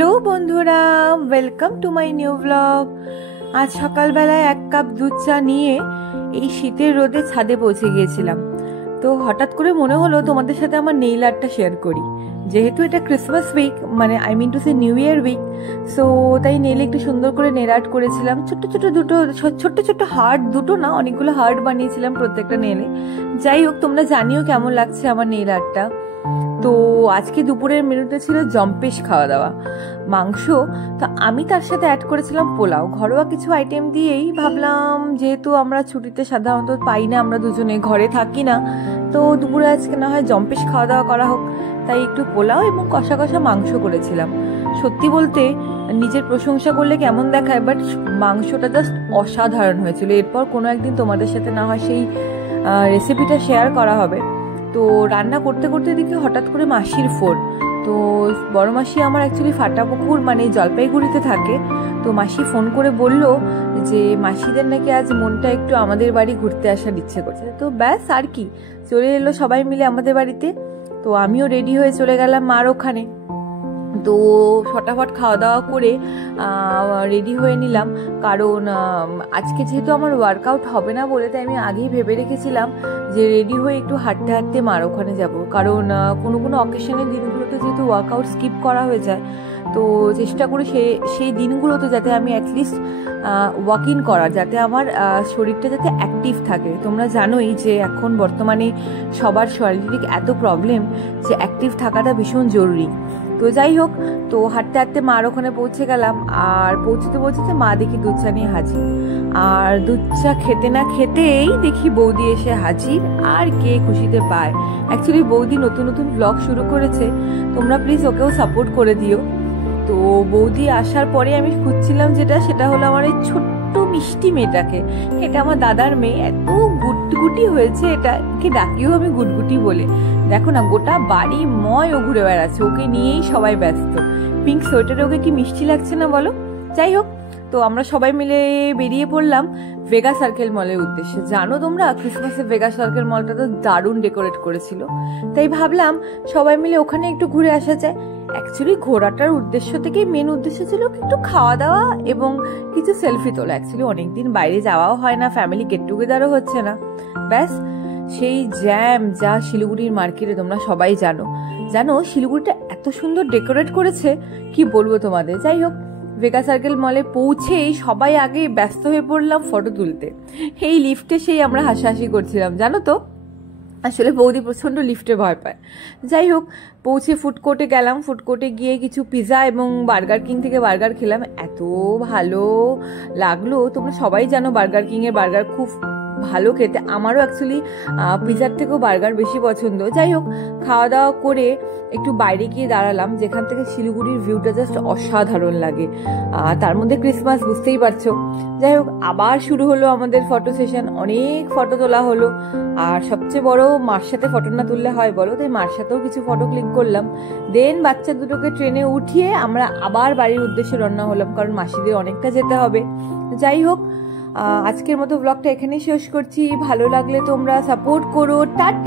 Hello বন্ধুরা, welcome to my new blog. আজ সকালবেলায় এক কাপ দুধ চা নিয়ে এই শীতের রোদে ছাদে পৌঁছে গিয়েছিলাম। তো হঠাৎ করে মনে হলো তোমাদের সাথে আমার নেইল আর্টটা শেয়ার করি, যেহেতু এটা ক্রিসমাস উইক, মানে I mean to say new year week. So তাই নেইলে একটু সুন্দর করে নেল আর্ট করেছিলাম। ছোট্ট ছোট্ট হার্ট, দুটো না অনেকগুলো হার্ট বানিয়েছিলাম প্রত্যেকটা নেলে। যাই হোক, তোমরা জানিও কেমন লাগছে আমার নেল আর্টটা। তো আজকে দুপুরের মেনুতে ছিল জম্পেশ খাওয়া দাওয়া, মাংস। তো আমি তার সাথে অ্যাড করেছিলাম পোলাও, ঘরোয়া কিছু আইটেম দিয়েই ভাবলাম, যেহেতু আমরা ছুটিতে সাধারণত পাই না, আমরা দুজনে ঘরে থাকি না, তো দুপুরে আজকে না হয় জম্পেশ খাওয়া দাওয়া করা হোক। তাই একটু পোলাও এবং কষা কষা মাংস করেছিলাম। সত্যি বলতে নিজের প্রশংসা করলে কেমন দেখায়, বাট মাংসটা জাস্ট অসাধারণ হয়েছিল। এরপর কোনো একদিন তোমাদের সাথে না হয় সেই রেসিপিটা শেয়ার করা হবে। তো রান্না করতে করতে দেখি হঠাৎ করে মাসির ফোন। তো বড় মাসি আমার অ্যাকচুয়ালি ফাটাপুকুর মানে জলপাইগুড়িতে থাকে। তো মাসি ফোন করে বলল যে মাসিদের নাকি আজ মনটা একটু আমাদের বাড়ি ঘুরতে আসার ইচ্ছে করছে। তো ব্যাস আর কি, চলে এলো সবাই মিলে আমাদের বাড়িতে। তো আমিও রেডি হয়ে চলে গেলাম মার ওখানে। তো ফটাফট খাওয়া দাওয়া করে রেডি হয়ে নিলাম, কারণ আজকে যেহেতু আমার ওয়ার্কআউট হবে না বলে, তাই আমি আগেই ভেবে রেখেছিলাম যে রেডি হয়ে একটু হাঁটতে হাঁটতে মার ওখানে যাব। কারণ কোনো কোনো অকেশনের দিনগুলোতে যেহেতু ওয়ার্কআউট স্কিপ করা হয়ে যায়, তো চেষ্টা করি সেই দিনগুলোতে যাতে আমি অ্যাটলিস্ট ওয়াক ইন করার, যাতে আমার শরীরটা যাতে অ্যাক্টিভ থাকে। তোমরা জানোই যে এখন বর্তমানে সবার শারীরিক এত প্রবলেম যে অ্যাক্টিভ থাকাটা ভীষণ জরুরি। তো যাই হোক, তো হাঁটতে হাঁটতে মার ওখানে পৌঁছে গেলাম। আর পৌঁছতে পৌঁছতে মা দেখি দুধ চা নিয়ে হাজির। আর দুধ চা খেতে না খেতেই দেখি বৌদি এসে হাজির। আর কে খুশিতে পায়। অ্যাকচুয়ালি বৌদি নতুন নতুন ব্লগ শুরু করেছে, তোমরা প্লিজ ওকেও সাপোর্ট করে দিও। তো বৌদি আসার পরে আমি খুঁজছিলাম সেটা হলো আমার এই ছোট্ট মিষ্টি মেয়েটাকে। এটা আমার দাদার মেয়ে, এত গুটগুটি হয়েছে, এটাকে ডাকিও আমি গুটগুটি বলে। দেখো না, গোটা বাড়ি ময় ও ঘুরে বেড়াচ্ছে, ওকে নিয়েই সবাই ব্যস্ত। পিঙ্ক সোয়েটারে ওকে কি মিষ্টি লাগছে না বলো। যাই হোক, তো আমরা সবাই মিলে বেরিয়ে পড়লাম ভেগা সার্কেল মলের উদ্দেশ্যে। জানো তোমরা, ক্রিসমাসে ভেগা সার্কেল মলটা তো দারুণ ডেকোরেট করেছিল। তাই ভাবলাম সবাই মিলে ওখানে একটু ঘুরে আসা যায়। অ্যাকচুয়ালি ঘোরাটার উদ্দেশ্য থেকে মেন উদ্দেশ্য ছিল একটু খাওয়া দাওয়া এবং কিছু সেলফি তোলা। অ্যাকচুয়ালি অনেকদিন বাইরে যাওয়াও হয় না, ফ্যামিলি গেট টুগেদারও হচ্ছে না। ব্যাস, সেই জ্যাম যা শিলিগুড়ির মার্কেটে, তোমরা সবাই জানো শিলিগুড়িটা এত সুন্দর ডেকোরেট করেছে, কি বলবো তোমাদের। যাই হোক, ভেগা সার্কেল মলে পৌঁছেই সবাই আগে ব্যস্ত হয়ে পড়লাম ফটো তুলতে। এই লিফটে সেই আমরা হাসাহাসি করছিলাম, জানো তো। আসলে বৌদি প্রচণ্ড লিফটে ভয় পায়। যাই হোক, পৌঁছে ফুড কোর্টে গেলাম। ফুড কোর্টে গিয়ে কিছু পিৎজা এবং বার্গার কিং থেকে বার্গার খেলাম, এত ভালো লাগলো। তোমরা সবাই জানো বার্গার কিং এর বার্গার খুব ভালো খেতে। আমারও অ্যাকচুয়ালি পিৎজার থেকেও বার্গার বেশি পছন্দ। যাই হোক, খাওয়া দাওয়া করে একটু বাইরে গিয়ে দাঁড়ালাম, যেখান থেকে শিলিগুড়ির ভিউটা জাস্ট অসাধারণ লাগে। তার মধ্যে ক্রিসমাস, বুঝতেই পারছো। যাই হোক, আবার শুরু হলো আমাদের ফটো সেশন। অনেক ফটো তোলা হলো। আর সবচেয়ে বড়, মার সাথে ফটো না তুললে হয় বলো, তাই মার সাথেও কিছু ফটো ক্লিক করলাম। দেন বাচ্চা দুটোকে ট্রেনে উঠিয়ে আমরা আবার বাড়ির উদ্দেশ্যে রওনা হলাম, কারণ মাসিদের অনেকটা যেতে হবে। যাই হোক, আজকের মতো ব্লগটা এখানেই শেষ করছি। ভালো লাগলে তোমরা সাপোর্ট করো। টাটা।